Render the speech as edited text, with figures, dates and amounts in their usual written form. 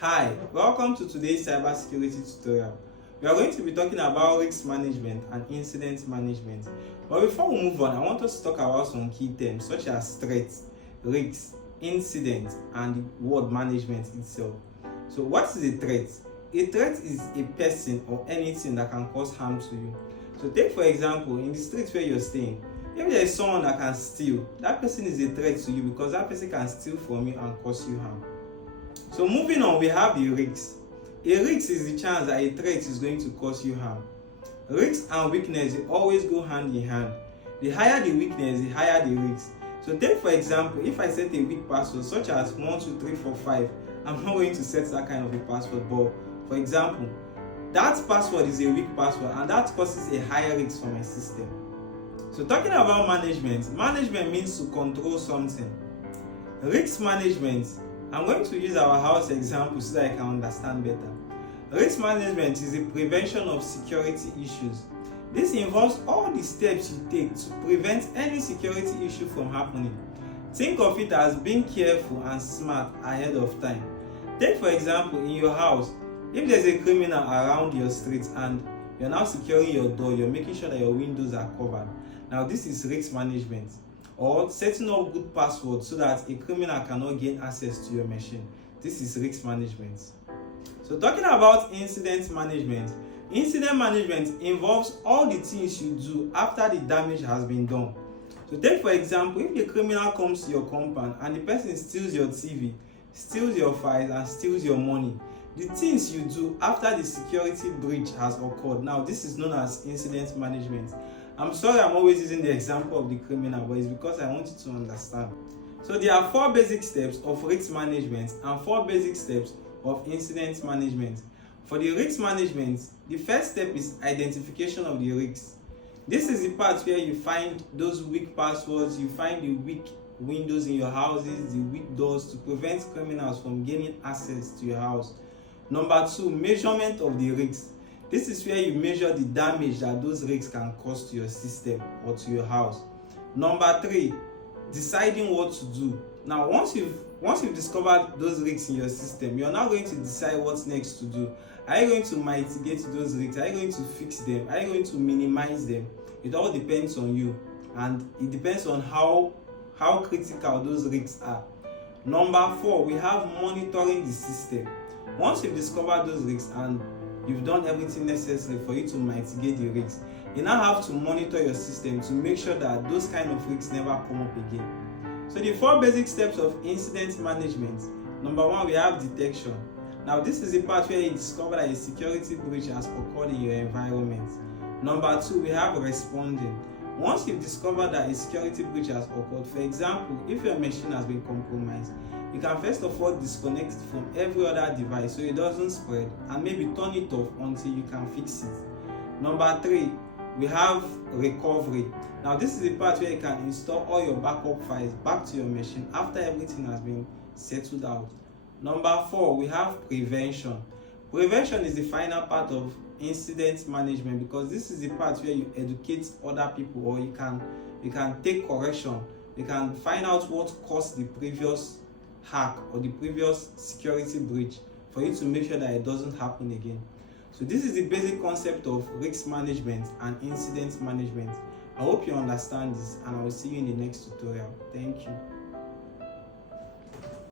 Hi, welcome to today's cybersecurity tutorial. We are going to be talking about risk management and incident management. But before we move on, I want us to talk about some key terms such as threats, risks, incidents, and the word management itself. So what is a threat? A threat is a person or anything that can cause harm to you. So take for example, in the street where you're staying, if there is someone that can steal, that person is a threat to you because that person can steal from you and cause you harm. So moving on, we have the risks. A risk is the chance that a threat is going to cause you harm. Risks and weakness they always go hand in hand. The higher the weakness, the higher the risk. So take for example, if I set a weak password such as 12345, I'm not going to set that kind of a password. But for example, that password is a weak password and that causes a higher risk for my system. So talking about management means to control something. Risk management, I'm going to use our house example so that I can understand better. Risk management is the prevention of security issues. This involves all the steps you take to prevent any security issue from happening. Think of it as being careful and smart ahead of time. Take for example, in your house, if there's a criminal around your street and you're now securing your door, you're making sure that your windows are covered. Now this is risk management. Or setting up good passwords so that a criminal cannot gain access to your machine. This is risk management. So talking about incident management involves all the things you do after the damage has been done. So take for example, if a criminal comes to your compound and the person steals your TV, steals your files and steals your money, the things you do after the security breach has occurred. Now this is known as incident management. I'm sorry I'm always using the example of the criminal, but it's because I want you to understand. So there are 4 basic steps of risk management and 4 basic steps of incident management. For the risk management, the first step is identification of the risks. This is the part where you find those weak passwords, you find the weak windows in your houses, the weak doors to prevent criminals from gaining access to your house. Number 2, measurement of the risks. This is where you measure the damage that those risks can cause to your system or to your house. Number 3, deciding what to do. Now, once you've discovered those risks in your system, you're now going to decide what's next to do. Are you going to mitigate those risks? Are you going to fix them? Are you going to minimize them? It all depends on you, and it depends on how critical those risks are. Number 4, we have monitoring the system. Once you've discovered those risks and you've done everything necessary for you to mitigate the risks, you now have to monitor your system to make sure that those kind of risks never come up again. So the 4 basic steps of incident management. Number 1, we have detection. Now this is the part where you discover that a security breach has occurred in your environment. Number 2, we have responding. Once you've discovered that a security breach has occurred, for example, if your machine has been compromised, you can first of all disconnect it from every other device so it doesn't spread, and maybe turn it off until you can fix it. Number 3, we have recovery. Now this is the part where you can install all your backup files back to your machine after everything has been settled out. Number 4, we have prevention. Prevention is the final part of incident management because this is the part where you educate other people, or you can take correction. You can find out what caused the previous hack or the previous security breach for you to make sure that it doesn't happen again. So this is the basic concept of risk management and incident management. I hope you understand this, and I will see you in the next tutorial. Thank you.